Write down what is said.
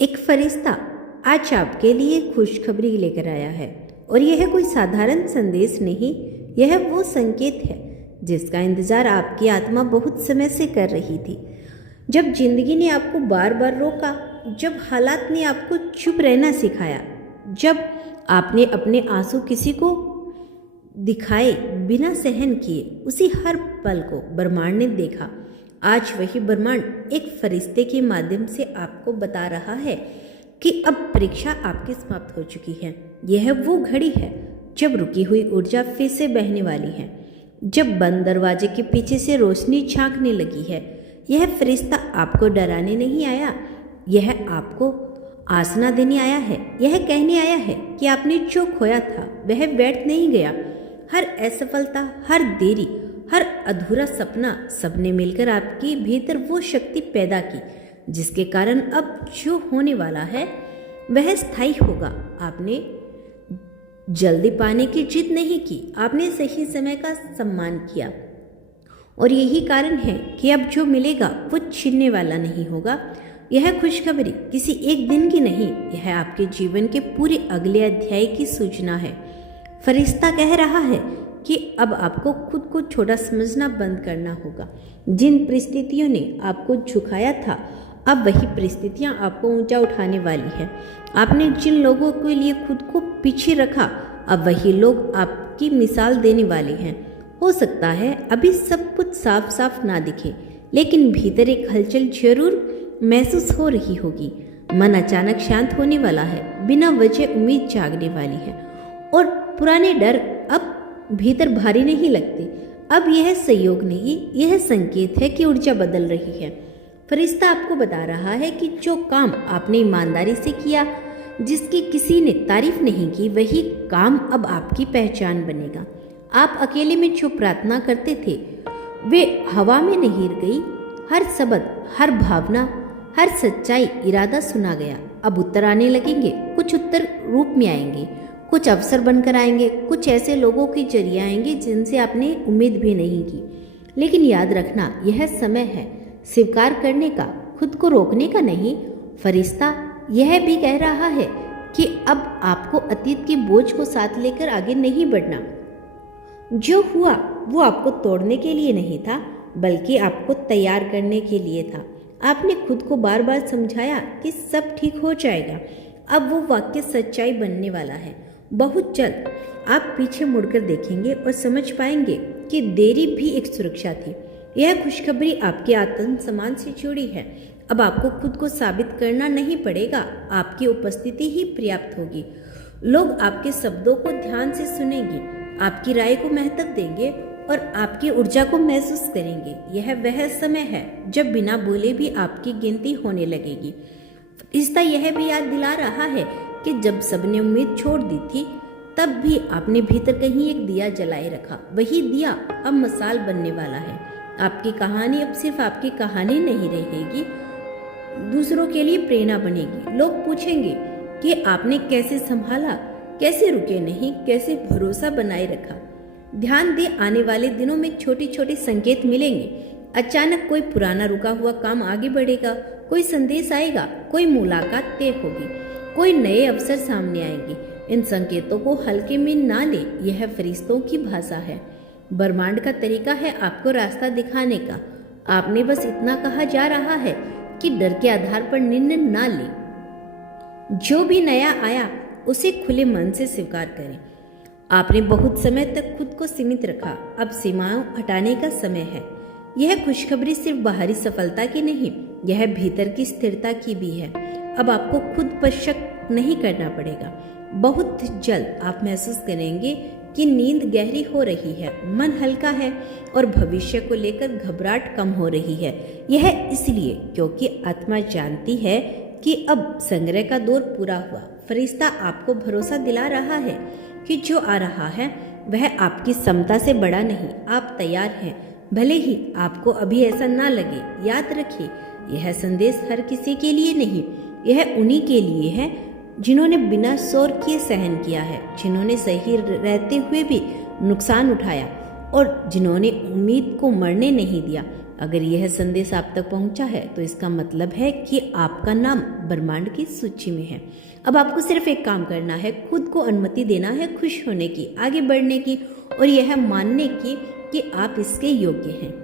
एक फरिश्ता आज आपके लिए खुशखबरी लेकर आया है और यह कोई साधारण संदेश नहीं, यह वो संकेत है जिसका इंतजार आपकी आत्मा बहुत समय से कर रही थी। जब जिंदगी ने आपको बार बार रोका, जब हालात ने आपको चुप रहना सिखाया, जब आपने अपने आंसू किसी को दिखाए बिना सहन किए, उसी हर पल को ब्रह्मांड ने देखा। आज वही ब्रह्मांड एक फरिश्ते के माध्यम से आपको बता रहा है कि अब परीक्षा आपकी समाप्त हो चुकी है। यह वो घड़ी है जब रुकी हुई ऊर्जा फिर से बहने वाली है, जब बंद दरवाजे के पीछे से रोशनी झांकने लगी है। यह फरिश्ता आपको डराने नहीं आया, यह आपको आसना देने आया है। यह कहने आया है कि आपने जो खोया था वह व्यर्थ नहीं गया। हर असफलता, हर देरी, हर अधूरा सपना, सबने मिलकर आपके भीतर वो शक्ति पैदा की जिसके कारण अब जो होने वाला है वह स्थायी होगा। आपने जल्दी पाने की जिद नहीं की, आपने सही समय का सम्मान किया और यही कारण है कि अब जो मिलेगा वो छीनने वाला नहीं होगा। यह खुशखबरी किसी एक दिन की नहीं, यह आपके जीवन के पूरे अगले अध्याय की सूचना है। फरिश्ता कह रहा है कि अब आपको खुद को छोटा समझना बंद करना होगा। जिन परिस्थितियों ने आपको झुकाया था, अब वही परिस्थितियां आपको ऊंचा उठाने वाली है। आपने जिन लोगों के लिए खुद को पीछे रखा, अब वही लोग आपकी मिसाल देने वाले हैं। हो सकता है अभी सब कुछ साफ साफ ना दिखे, लेकिन भीतर एक हलचल जरूर महसूस हो रही होगी। मन अचानक शांत होने वाला है, बिना वजह उम्मीद जागने वाली है और पुराने डर अब भीतर भारी नहीं लगते। अब यह संयोग नहीं, यह संकेत है कि ऊर्जा बदल रही है। फरिश्ता आपको बता रहा है कि जो काम आपने ईमानदारी से किया, जिसकी किसी ने तारीफ नहीं की, वही काम अब आपकी पहचान बनेगा। आप अकेले में जो प्रार्थना करते थे वे हवा में नहीं गई। हर शब्द, हर भावना, हर सच्चाई, इरादा सुना गया। अब उत्तर आने लगेंगे। कुछ उत्तर रूप में आएंगे, कुछ अवसर बनकर आएंगे, कुछ ऐसे लोगों के जरिए आएंगे जिनसे आपने उम्मीद भी नहीं की। लेकिन याद रखना, यह समय है स्वीकार करने का, खुद को रोकने का नहीं। फरिश्ता यह भी कह रहा है कि अब आपको अतीत के बोझ को साथ लेकर आगे नहीं बढ़ना। जो हुआ वो आपको तोड़ने के लिए नहीं था, बल्कि आपको तैयार करने के लिए था। आपने खुद को बार बार समझाया कि सब ठीक हो जाएगा। अब वो वाक्य सच्चाई बनने वाला है। बहुत जल्द आप पीछे मुड़कर देखेंगे और समझ पाएंगे कि देरी भी एक सुरक्षा थी। यह खुशखबरी आपके आत्मसम्मान से जुड़ी है। अब आपको खुद को साबित करना नहीं पड़ेगा, आपकी उपस्थिति ही पर्याप्त होगी। लोग आपके शब्दों को ध्यान से सुनेंगे, आपकी राय को महत्व देंगे और आपकी ऊर्जा को महसूस करेंगे। यह वह समय है जब बिना बोले भी आपकी गिनती होने लगेगी। फरिश्ता यह भी याद दिला रहा है कि जब सबने उम्मीद छोड़ दी थी, तब भी आपने भीतर कहीं एक दिया जलाए रखा। वही दिया अब मसाल बनने वाला है। आपकी कहानी अब सिर्फ आपकी कहानी नहीं रहेगी, दूसरों के लिए प्रेरणा बनेगी। लोग पूछेंगे कि आपने कैसे संभाला, कैसे रुके नहीं, कैसे भरोसा बनाए रखा। ध्यान दे, आने वाले दिनों में छोटे छोटे संकेत मिलेंगे। अचानक कोई पुराना रुका हुआ काम आगे बढ़ेगा, कोई संदेश आएगा, कोई मुलाकात तय होगी, कोई नए अवसर सामने आएंगे। इन संकेतों को हल्के में ना ले, यह फरिश्तों की भाषा है। ब्रह्मांड का तरीका है आपको रास्ता दिखाने का। आपने बस इतना कहा जा रहा है कि डर के आधार पर निर्णय ना ले। जो भी नया आया उसे खुले मन से स्वीकार करें। आपने बहुत समय तक खुद को सीमित रखा, अब सीमाएं हटाने का समय है। यह खुशखबरी सिर्फ बाहरी सफलता की नहीं, यह भीतर की स्थिरता की भी है। अब आपको खुद पर शक नहीं करना पड़ेगा। बहुत जल्द आप महसूस करेंगे कि नींद गहरी हो रही है, मन हल्का है और भविष्य को लेकर घबराहट कम हो रही है। यह इसलिए क्योंकि आत्मा जानती है कि अब संग्रह का दौर पूरा हुआ। फरिश्ता आपको भरोसा दिला रहा है कि जो आ रहा है वह आपकी क्षमता से बड़ा नहीं। आप तैयार हैं, भले ही आपको अभी ऐसा ना लगे। याद रखिए, यह संदेश हर किसी के लिए नहीं, यह उन्हीं के लिए है जिन्होंने बिना शोर किए सहन किया है, जिन्होंने सही रहते हुए भी नुकसान उठाया और जिन्होंने उम्मीद को मरने नहीं दिया। अगर यह संदेश आप तक पहुंचा है तो इसका मतलब है कि आपका नाम ब्रह्मांड की सूची में है। अब आपको सिर्फ एक काम करना है, खुद को अनुमति देना है खुश होने की, आगे बढ़ने की और यह मानने की कि आप इसके योग्य हैं।